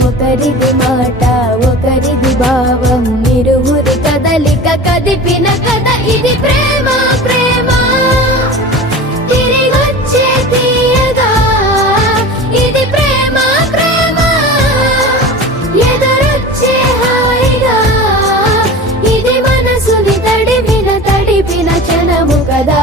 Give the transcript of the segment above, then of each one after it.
ఒకరిది మాట ఒకరిది భావం ఇరువురి కదలిక కదిపిన కథ ఇది ప్రేమ ప్రేమ తిరిగొచ్చే తీయగా ఇది ప్రేమ ప్రేమ ఎదురొచ్చే హాయిగా ఇది మనసుని తడిపిన క్షణము కదా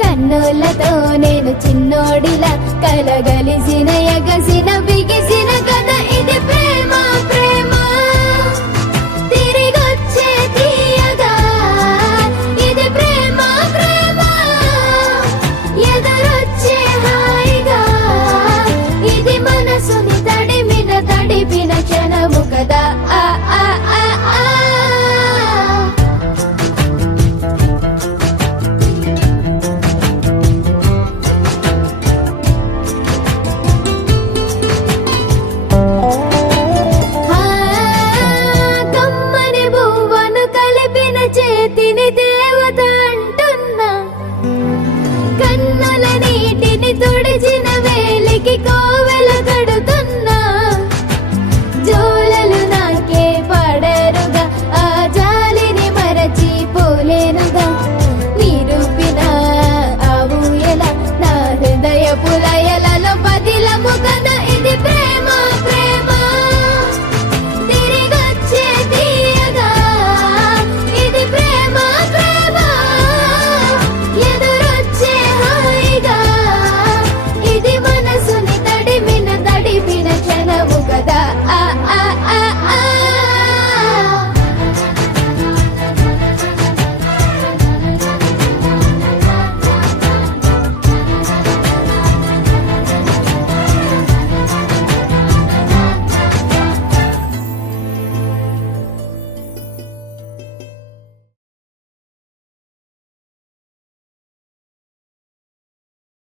కన్నులతో నేను చిన్నోడిలా కలగలిసిన ఎగసిన బిగిసిన కథ ఇది ప్రేమ ప్రేమ తిరిగొచ్చే తీయగా ఇది ప్రేమ ప్రేమ ఎదురొచ్చే హాయిగా ఇది మనసుని తడిపిన క్షణము